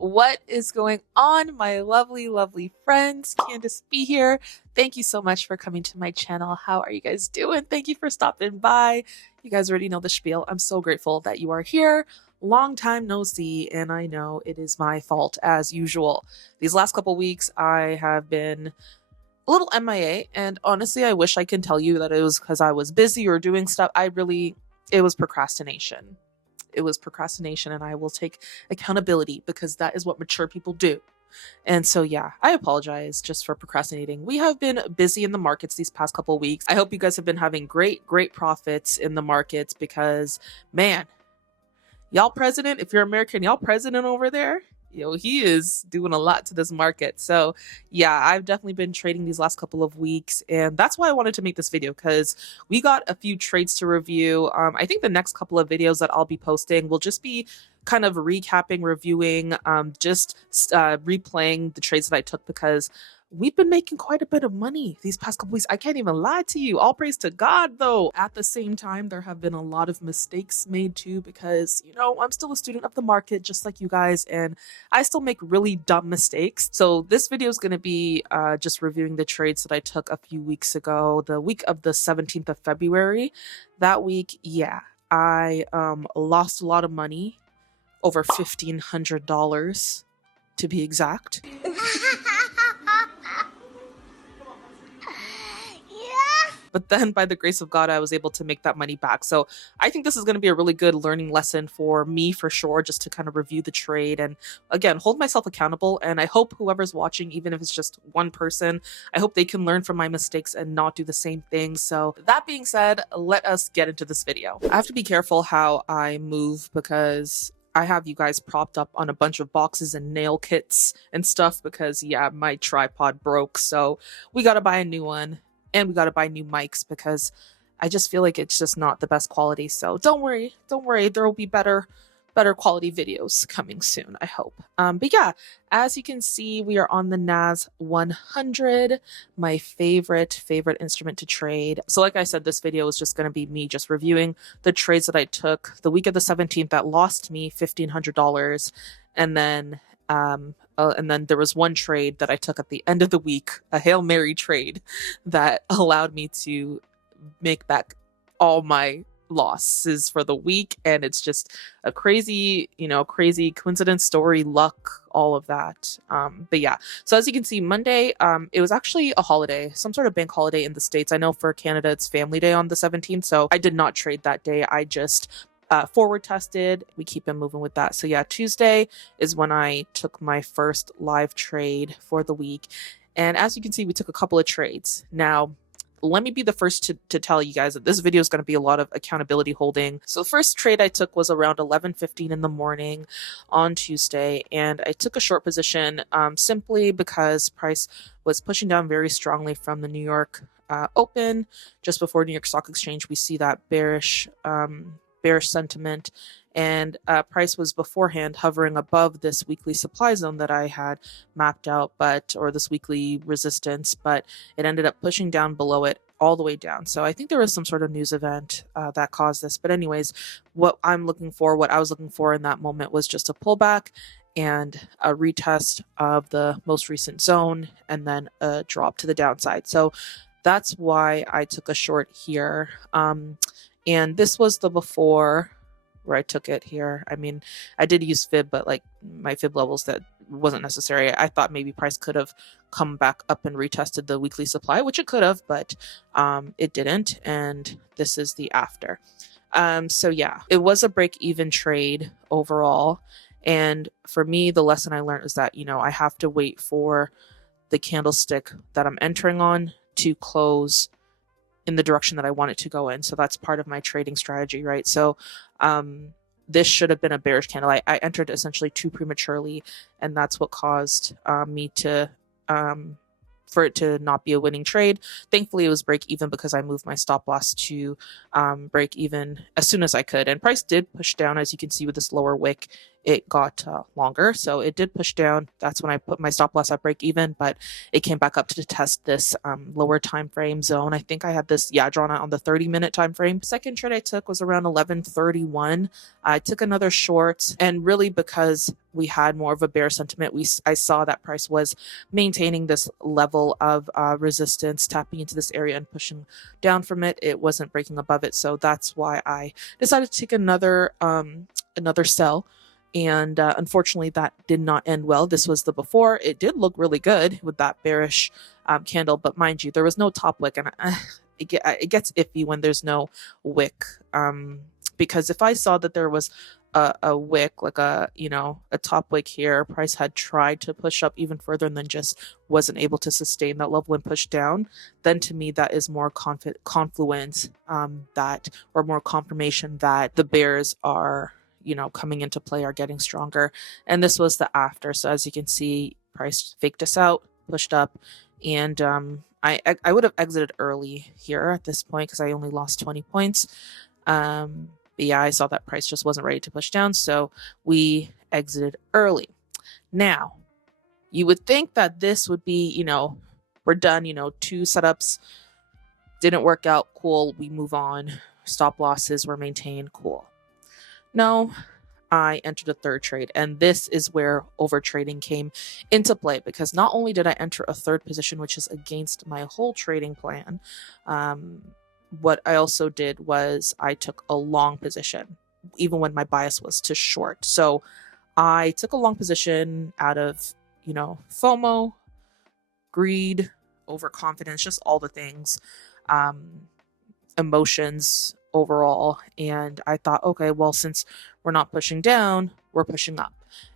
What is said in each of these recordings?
What is going on, my lovely friends? Candace B here. Thank you so much for coming to my channel. How are you guys doing? Thank you for stopping by. You guys already know the spiel. I'm so grateful that you are here. Long time no see, and I know it is my fault as usual. These last couple weeks, I have been a little MIA, and honestly, I wish I can tell you that it was because I was busy or doing stuff. It was procrastination. It was procrastination, and I will take accountability because that is what mature people do. And so, yeah, I apologize just for procrastinating. We have been busy in the markets these past couple of weeks. I hope you guys have been having great profits in the markets because, man, y'all president, if you're American, y'all president over there, he is doing a lot to this market. So yeah, I've definitely been trading these last couple of weeks, and that's why I wanted to make this video, because we got a few trades to review. I think the next couple of videos that I'll be posting will just be kind of recapping, reviewing, replaying the trades that I took, because we've been making quite a bit of money these past couple weeks. I can't even lie to you. All praise to God, though. At the same time, there have been a lot of mistakes made too, because, I'm still a student of the market, just like you guys, and I still make really dumb mistakes. So this video is going to be just reviewing the trades that I took a few weeks ago, the week of the 17th of February. That week, yeah, I lost a lot of money, over $1,500 to be exact. But then by the grace of God, I was able to make that money back. So I think this is going to be a really good learning lesson for me, for sure, just to kind of review the trade and, again, hold myself accountable. And I hope whoever's watching, even if it's just one person, I hope they can learn from my mistakes and not do the same thing. So that being said, let us get into this video. I have to be careful how I move, because I have you guys propped up on a bunch of boxes and nail kits and stuff because, yeah, my tripod broke. So we got to buy a new one. And we got to buy new mics because I just feel like it's just not the best quality. So don't worry. There will be better quality videos coming soon, I hope. But yeah, as you can see, we are on the NAS 100, my favorite instrument to trade. So like I said, this video is just going to be me just reviewing the trades that I took the week of the 17th that lost me $1,500. And then there was one trade that I took at the end of the week, a Hail Mary trade, that allowed me to make back all my losses for the week. And it's just a crazy coincidence, story, luck, all of that. But yeah, so as you can see, Monday, it was actually a holiday, some sort of bank holiday in the States. I know for Canada, it's Family Day on the 17th. So I did not trade that day. I just forward tested. We keep on moving with that. So yeah, Tuesday is when I took my first live trade for the week. And as you can see, we took a couple of trades. Now, let me be the first to tell you guys that this video is going to be a lot of accountability holding. So the first trade I took was around 11:15 in the morning on Tuesday, and I took a short position simply because price was pushing down very strongly from the New York open. Just before New York Stock Exchange, we see that bearish sentiment, and price was beforehand hovering above this weekly supply zone that I had mapped out, or this weekly resistance, but it ended up pushing down below it all the way down. So I think there was some sort of news event that caused this. But anyways, what I was looking for in that moment was just a pullback and a retest of the most recent zone, and then a drop to the downside. So that's why I took a short here. And this was the before where I took it here. I mean, I did use fib, but like my fib levels, that wasn't necessary. I thought maybe price could have come back up and retested the weekly supply, which it could have, but it didn't. And this is the after. So yeah, it was a break-even trade overall. And for me, the lesson I learned is that, I have to wait for the candlestick that I'm entering on to close in the direction that I want it to go in. So that's part of my trading strategy, right? So this should have been a bearish candle. I entered essentially too prematurely, and that's what caused me to for it to not be a winning trade. Thankfully, it was break even because I moved my stop loss to break even as soon as I could. And price did push down, as you can see with this lower wick. it got longer. So it did push down. That's when I put my stop loss at break even, but it came back up to test this lower time frame zone. I think I had this, drawn out on the 30-minute time frame. Second trade I took was around 11:31. I took another short, and really because we had more of a bear sentiment, I saw that price was maintaining this level of resistance, tapping into this area and pushing down from it. It wasn't breaking above it, so that's why I decided to take another sell. And unfortunately, that did not end well. This was the before. It did look really good with that bearish candle, but mind you, there was no top wick, and it gets iffy when there's no wick. Because if I saw that there was a wick, like a top wick here, price had tried to push up even further and then just wasn't able to sustain that level and push down, then to me that is more confluence that, or more confirmation that the bears are coming into play, are getting stronger. And this was the after. So as you can see, price faked us out, pushed up, and I would have exited early here at this point because I only lost 20 points. But yeah, I saw that price just wasn't ready to push down, so we exited early. Now, you would think that this would be, we're done, 2 setups didn't work out, cool, we move on. Stop losses were maintained, cool. No, I entered a third trade, and this is where overtrading came into play, because not only did I enter a third position, which is against my whole trading plan, what I also did was I took a long position, even when my bias was to short. So I took a long position out of, FOMO, greed, overconfidence, just all the things, emotions overall. And I thought, okay, well, since we're not pushing down, we're pushing up.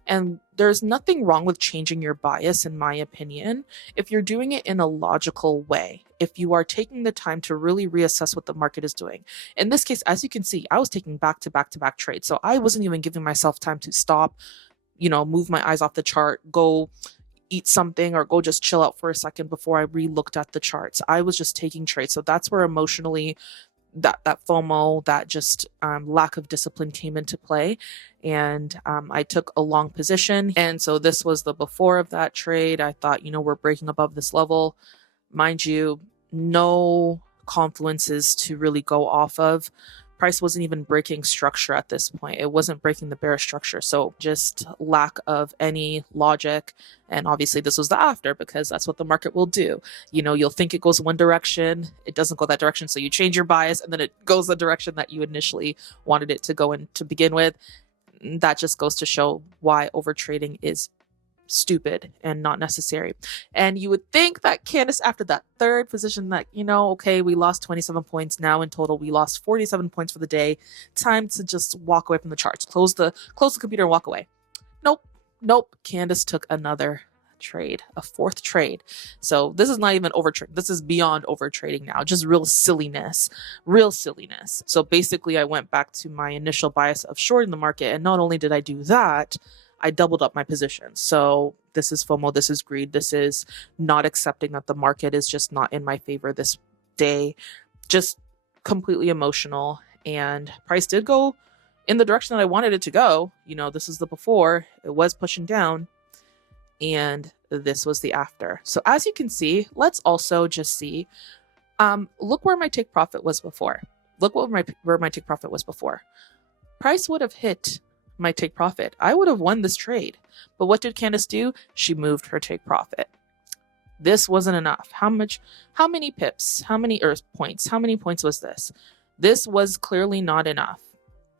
And there's nothing wrong with changing your bias, in my opinion, if you're doing it in a logical way, if you are taking the time to really reassess what the market is doing. In this case, as you can see, I was taking back-to-back-to-back trades. So I wasn't even giving myself time to stop, move my eyes off the chart, go eat something, or go just chill out for a second before I re-looked at the charts. I was just taking trades. So that's where emotionally that FOMO, that just lack of discipline came into play. And I took a long position. And so this was the before of that trade. I thought, we're breaking above this level. Mind you, no confluences to really go off of. Price wasn't even breaking structure at this point. It wasn't breaking the bearish structure. So just lack of any logic. And obviously this was the after, because that's what the market will do. You'll think it goes one direction. It doesn't go that direction. So you change your bias and then it goes the direction that you initially wanted it to go in to begin with. That just goes to show why overtrading is stupid and not necessary. And you would think that Candace, after that third position, that okay, we lost 27 points, now in total we lost 47 points for the day, time to just walk away from the charts, close the computer and walk away. Nope. Candace took another trade, a fourth trade. So this is not even overtrading, this is beyond overtrading now, just real silliness. So basically I went back to my initial bias of shorting the market, and not only did I do that, I doubled up my position. So this is FOMO, this is greed, this is not accepting that the market is just not in my favor this day, just completely emotional. And price did go in the direction that I wanted it to go. This is the before, it was pushing down, and this was the after. So as you can see, let's also just see, look where my take profit was before. Where my take profit was before. Price would have hit my take profit. I would have won this trade. But what did Candace do? She moved her take profit. This wasn't enough. How many pips? How many points? How many points was this? This was clearly not enough.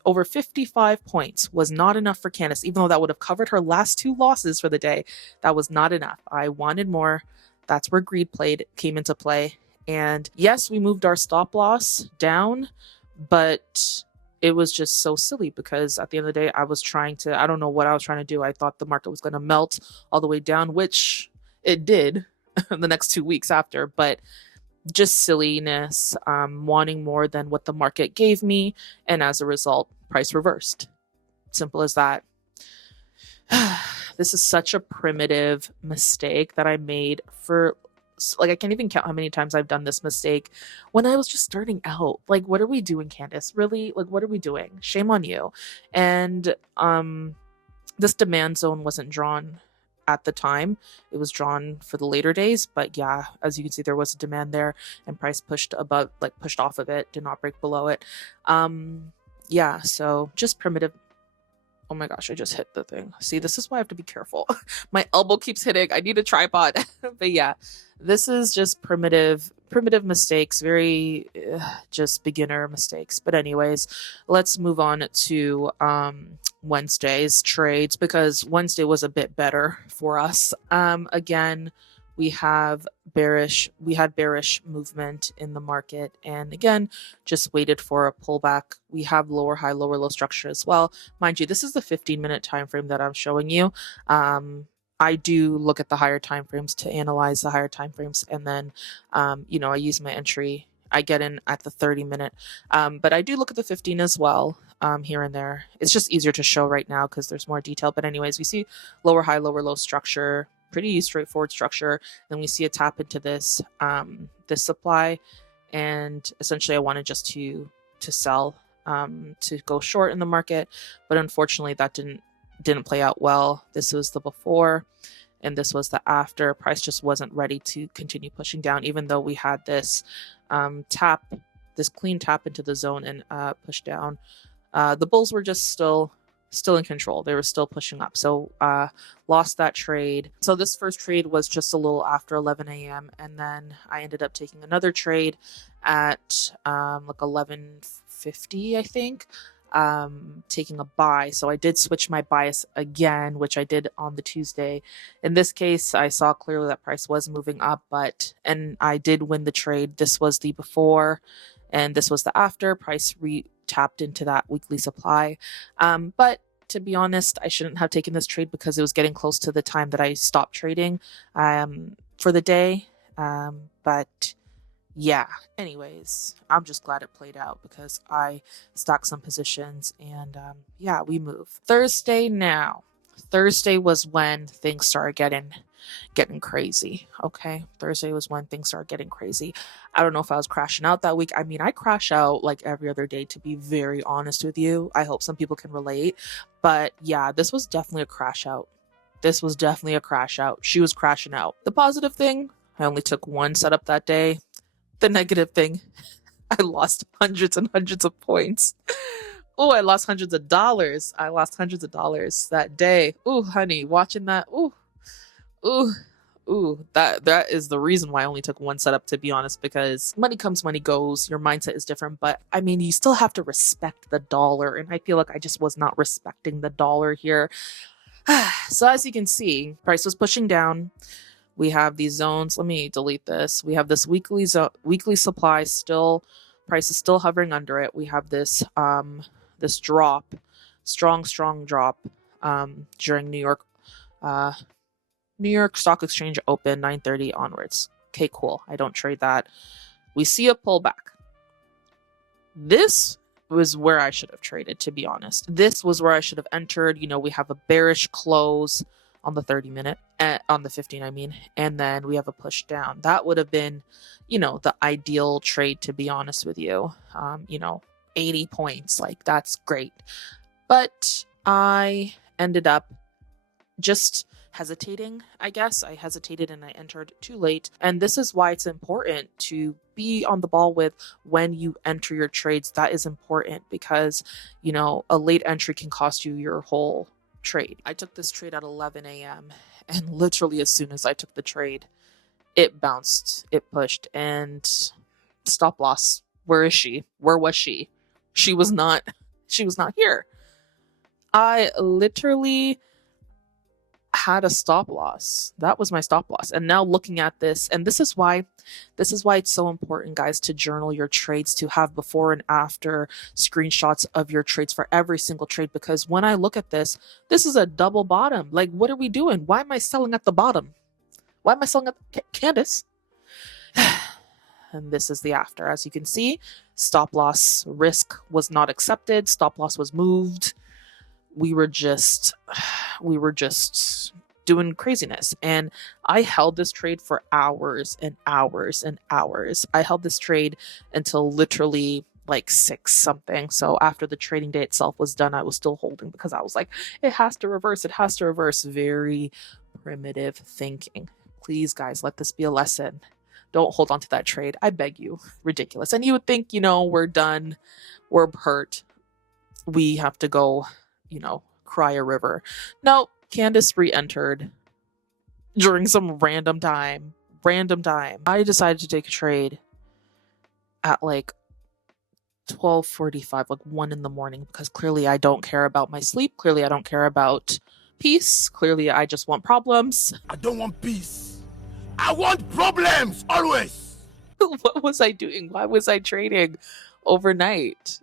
Over 55 points was not enough for Candace, even though that would have covered her last 2 losses for the day. That was not enough. I wanted more. That's where greed came into play. And yes, we moved our stop loss down, but it was just so silly, because at the end of the day, I don't know what I was trying to do. I thought the market was going to melt all the way down, which it did the next 2 weeks after, but just silliness, wanting more than what the market gave me. And as a result, price reversed. Simple as that. This is such a primitive mistake that I made I can't even count how many times I've done this mistake when I was just starting out. What are we doing, Candace? Really? What are we doing? Shame on you. And This demand zone wasn't drawn at the time. It was drawn for the later days, but yeah, as you can see, there was a demand there, and price pushed above, like pushed off of it, did not break below it. Yeah, so just primitive. Oh my gosh, I just hit the thing. See, this is why I have to be careful. My elbow keeps hitting. I need a tripod. But yeah, this is just primitive mistakes, very just beginner mistakes. But anyways, let's move on to Wednesday's trades, because Wednesday was a bit better for us. Again, we had bearish movement in the market, and again, just waited for a pullback. We have lower high, lower low structure as well. Mind you, this is the 15-minute time frame that I'm showing you. I do look at the higher time frames to analyze the higher time frames, and then I use my entry. I get in at the 30-minute, but I do look at the 15 as well, here and there. It's just easier to show right now because there's more detail. But anyways, we see lower high, lower low structure, pretty straightforward structure. Then we see a tap into this this supply, and essentially I wanted just to sell, to go short in the market, but unfortunately that didn't play out well. This was the before, and this was the after. Price just wasn't ready to continue pushing down, even though we had this this clean tap into the zone and push down. The bulls were just still in control. They were still pushing up. So lost that trade. So this first trade was just a little after 11 a.m. And then I ended up taking another trade at like 11:50, I think, taking a buy. So I did switch my bias again, which I did on the Tuesday. In this case, I saw clearly that price was moving up, and I did win the trade. This was the before, and this was the after. Price tapped into that weekly supply. But to be honest, I shouldn't have taken this trade because it was getting close to the time that I stopped trading for the day. But yeah, anyways, I'm just glad it played out because I stocked some positions, and yeah, we move. Thursday was when things started getting crazy. Okay, Thursday was when things started getting crazy. I don't know if I was crashing out that week. I mean, I crash out like every other day, to be very honest with you. I hope some people can relate, but yeah, this was definitely a crash out. She was crashing out. The positive thing, I only took one setup that day. The negative thing, I lost hundreds and hundreds of points. Oh, I lost hundreds of dollars. That day. Ooh, honey, watching that. That is the reason why I only took one setup, to be honest, because money comes, money goes. Your mindset is different, but I mean, you still have to respect the dollar, and I feel like I just was not respecting the dollar here. So as you can see, price was pushing down. We have these zones. Let me delete this. We have this weekly supply still. Price is still hovering under it. We have this this drop, strong drop during New York Stock Exchange open 9:30 onwards. Okay, cool. I don't trade that. We see a pullback. This was where I should have traded, to be honest. This was where I should have entered. We have a bearish close on the 30-minute, on the 15, I mean, and then we have a push down. That would have been, the ideal trade, to be honest with you. 80 points, like that's great. But I ended up just hesitating, I guess. I hesitated and I entered too late. And this is why it's important to be on the ball with when you enter your trades. That is important because, a late entry can cost you your whole trade. I took this trade at 11 a.m. and literally as soon as I took the trade, it bounced, it pushed, and stop loss. Where is she? Where was she? She was not here. I literally had a stop loss. That was my stop loss. And now looking at this, and this is why it's so important, guys, to journal your trades, to have before and after screenshots of your trades for every single trade. Because when I look at this is a double bottom. Like, what are we doing? Why am I selling at the bottom? Why am I selling at Candace? And this is the after. As you can see, stop loss risk was not accepted. Stop loss was moved. We were just doing craziness. And I held this trade for hours and hours and hours. I held this trade until literally like 6 something. So after the trading day itself was done, I was still holding because I was like, it has to reverse. It has to reverse. Very primitive thinking. Please, guys, let this be a lesson. Don't hold on to that trade. I beg you. Ridiculous. And you would think, we're done. We're hurt. We have to go, cry a river. No, Candace re-entered during some random time. I decided to take a trade at like 12:45, like 1 in the morning, because clearly I don't care about my sleep. Clearly I don't care about peace. Clearly I just want problems. I don't want peace. I want problems always. What was I doing? Why was I trading overnight?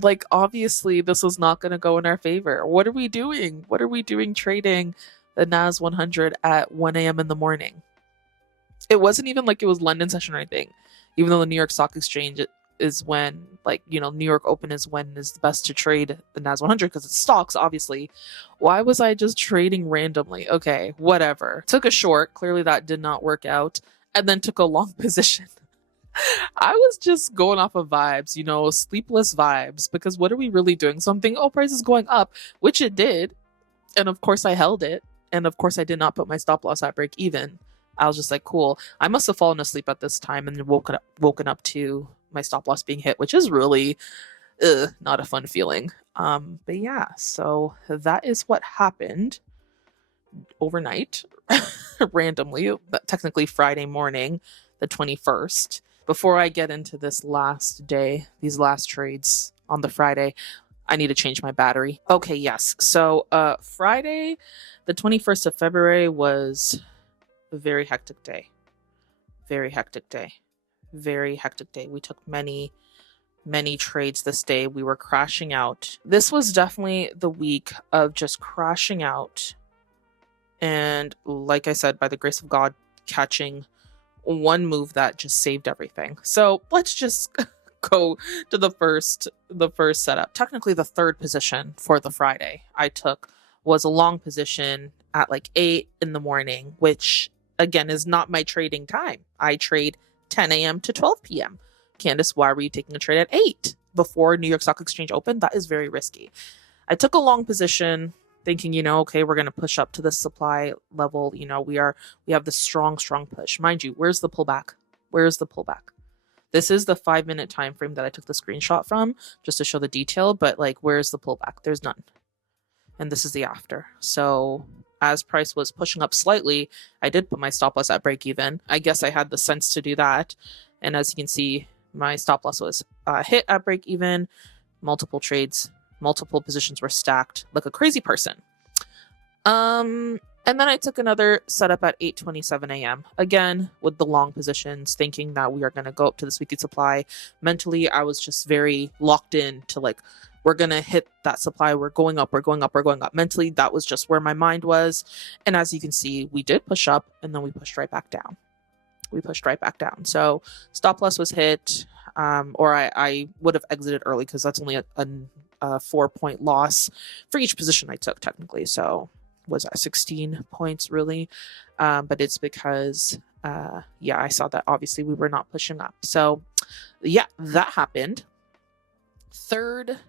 Like, obviously this was not going to go in our favor. What are we doing? What are we doing trading the NAS 100 at 1 a.m. in the morning? It wasn't even like it was London session or anything. Even though the New York Stock Exchange is when, New York Open is when is the best to trade the NAS 100 because it's stocks, obviously. Why was I just trading randomly? Okay, whatever. Took a short. Clearly that did not work out. And then took a long position. I was just going off of vibes, sleepless vibes. Because what are we really doing? Something, price is going up, which it did. And of course I held it. And of course I did not put my stop loss at break even. I was just like, cool. I must have fallen asleep at this time and then woken up to my stop loss being hit, which is really not a fun feeling. But yeah, so that is what happened overnight, randomly, but technically Friday morning, the 21st. Before I get into this last day, these last trades on the Friday, I need to change my battery. Okay, yes. So Friday, the 21st of February was a very hectic day. Very hectic day. Very hectic day. We took many trades this day. We were crashing out. This was definitely the week of just crashing out. And like I said, by the grace of God, catching one move that just saved everything. So let's just go to the first setup. Technically the third position for the Friday I took was a long position at like 8 in the morning, which again is not my trading time. I trade 10 a.m. to 12 p.m. Candace, why were you taking a trade at 8 before New York Stock Exchange opened? That is very risky. I took a long position thinking, okay, we're going to push up to the supply level. We have this strong push. Mind you, where's the pullback? Where's the pullback? This is the 5-minute time frame that I took the screenshot from just to show the detail, but like, where's the pullback? There's none. And this is the after. So as price was pushing up slightly, I did put my stop loss at break even. I guess I had the sense to do that. And as you can see, my stop loss was hit at break even. Multiple trades, multiple positions were stacked like a crazy person. And then I took another setup at 8:27 a.m. Again, with the long positions, thinking that we are going to go up to this weekly supply. Mentally, I was just very locked in to like, we're going to hit that supply. We're going up. Mentally, that was just where my mind was. And as you can see, we did push up and then we pushed right back down. So stop loss was hit, or I would have exited early because that's only a 4-point loss for each position I took technically. So was that 16 points really? But it's because, I saw that obviously we were not pushing up. So yeah, that happened. Third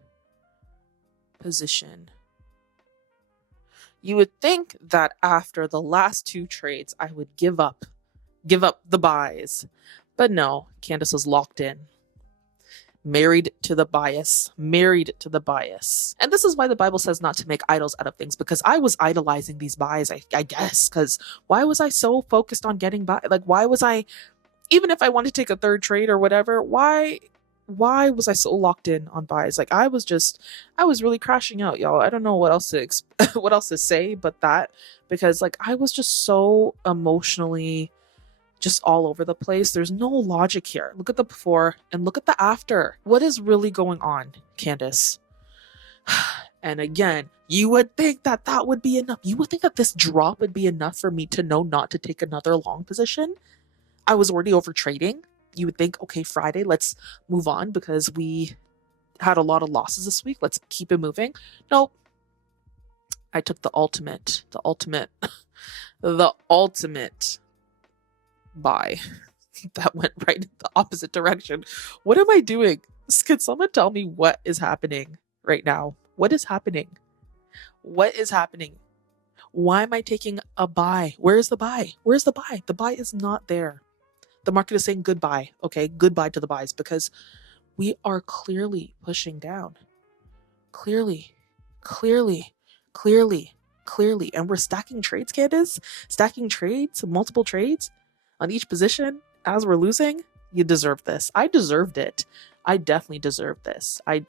position. You would think that after the last 2 trades, I would give up the buys. But no, Candace was locked in. Married to the bias. And this is why the Bible says not to make idols out of things, because I was idolizing these buys, I guess, because why was I so focused on getting buy? Like, why was I, even if I wanted to take a third trade or whatever, why was I so locked in on buys? Like, I was really crashing out, y'all. I don't know what else to say but that, because like, I was just so emotionally just all over the place. There's no logic here. Look at the before and look at the after. What is really going on, Candace? And again, you would think that would be enough. You would think that this drop would be enough for me to know not to take another long position. I was already over trading. You would think, okay, Friday, let's move on because we had a lot of losses this week. Let's keep it moving. Nope. I took the ultimate buy that went right in the opposite direction. What am I doing? Can someone tell me what is happening right now? What is happening? What is happening? Why am I taking a buy? Where is the buy? Where's the buy? The buy is not there. The market is saying goodbye. Okay, goodbye to the buys because we are clearly pushing down. Clearly, clearly, clearly, clearly. And we're stacking trades, Candace. Stacking trades, multiple trades on each position as we're losing. You deserve this. I deserved it. I definitely deserve this. I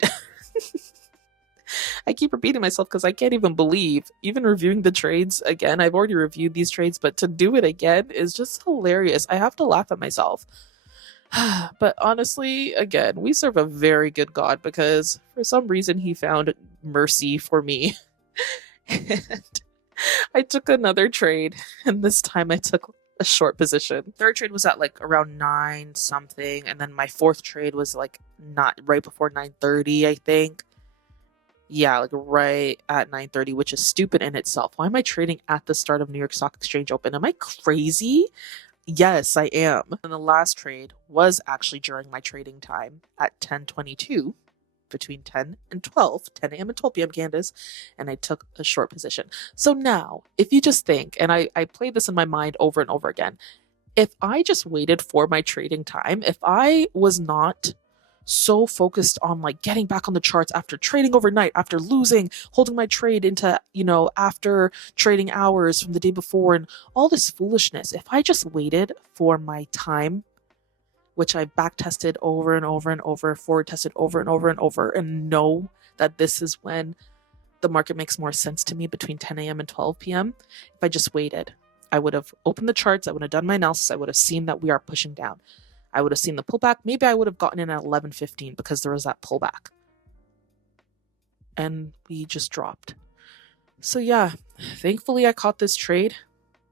keep repeating myself because I can't even believe, even reviewing the trades again, I've already reviewed these trades, but to do it again is just hilarious. I have to laugh at myself. But honestly, again, we serve a very good God because for some reason he found mercy for me. And I took another trade, and this time I took a short position. Third trade was at like around 9 something, and then my fourth trade was like not right before 9:30, I think. Yeah, like right at 9:30, which is stupid in itself. Why am I trading at the start of New York Stock Exchange open? Am I crazy? Yes, I am. And the last trade was actually during my trading time at 10:22, between 10 and 12, 10 a.m. and 12 p.m. Candace, and I took a short position. So now, if you just think, and I played this in my mind over and over again, if I just waited for my trading time, if I was not so focused on like getting back on the charts after trading overnight, after losing, holding my trade into, after trading hours from the day before and all this foolishness, if I just waited for my time, which I've back tested over and over and over, forward tested over and over and over, and know that this is when the market makes more sense to me between 10 a.m. and 12 p.m. If I just waited, I would have opened the charts, I would have done my analysis, I would have seen that we are pushing down. I would have seen the pullback. Maybe I would have gotten in at 11:15 because there was that pullback. And we just dropped. So yeah, thankfully I caught this trade.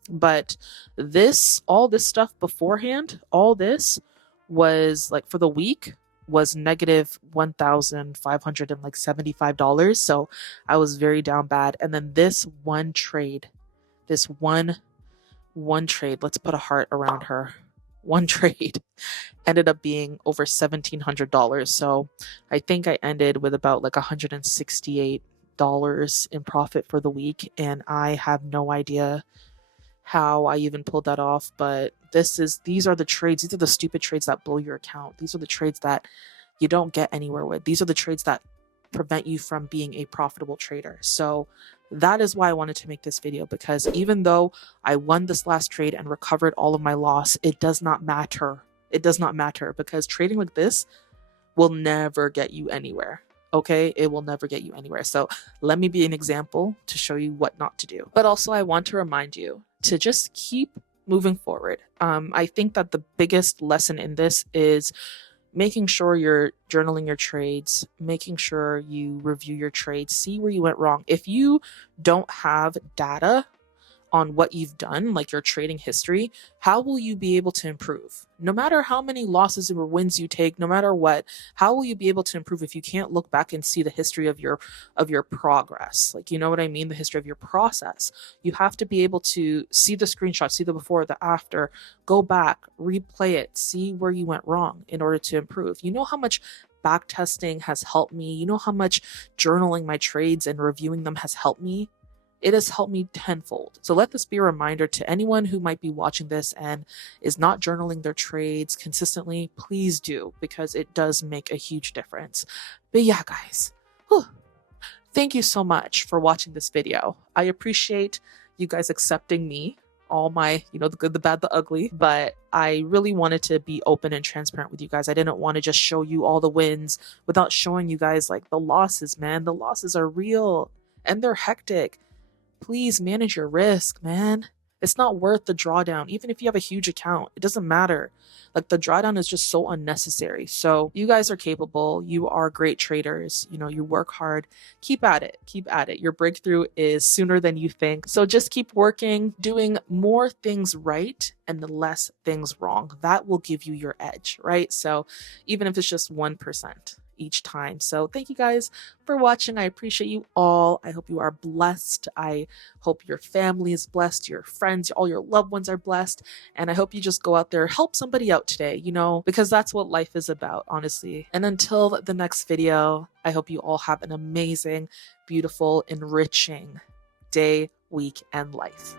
But all this stuff beforehand, all this was like for the week was negative $1,575. So I was very down bad. And then this one trade, let's put a heart around her. One trade ended up being over $1,700. So I think I ended with about like $168 in profit for the week. And I have no idea how I even pulled that off. But these are the trades. These are the stupid trades that blow your account. These are the trades that you don't get anywhere with. These are the trades that prevent you from being a profitable trader. So that is why I wanted to make this video, because even though I won this last trade and recovered all of my loss, it does not matter. It does not matter because trading like this will never get you anywhere. Okay, it will never get you anywhere. So let me be an example to show you what not to do. But also I want to remind you to just keep moving forward. I think that the biggest lesson in this is making sure you're journaling your trades, making sure you review your trades, see where you went wrong. If you don't have data on what you've done, like your trading history, how will you be able to improve? No matter how many losses or wins you take, no matter what, how will you be able to improve if you can't look back and see the history of your progress? Like, you know what I mean? The history of your process. You have to be able to see the screenshot, see the before, the after, go back, replay it, see where you went wrong in order to improve. You know how much back testing has helped me? You know how much journaling my trades and reviewing them has helped me? It has helped me tenfold. So let this be a reminder to anyone who might be watching this and is not journaling their trades consistently. Please do, because it does make a huge difference. But yeah, guys, thank you so much for watching this video. I appreciate you guys accepting me, all my, the good, the bad, the ugly, but I really wanted to be open and transparent with you guys. I didn't want to just show you all the wins without showing you guys like the losses, man. The losses are real and they're hectic. Please manage your risk, man. It's not worth the drawdown. Even if you have a huge account, it doesn't matter. Like the drawdown is just so unnecessary. So you guys are capable. You are great traders. You work hard. Keep at it. Keep at it. Your breakthrough is sooner than you think. So just keep working, doing more things right and less things wrong. That will give you your edge, right? So even if it's just 1%, each time. So thank you guys for watching. I appreciate you all. I hope you are blessed. I hope your family is blessed, your friends, all your loved ones are blessed. And I hope you just go out there, help somebody out today, because that's what life is about, honestly. And until the next video, I hope you all have an amazing, beautiful, enriching day, week, and life.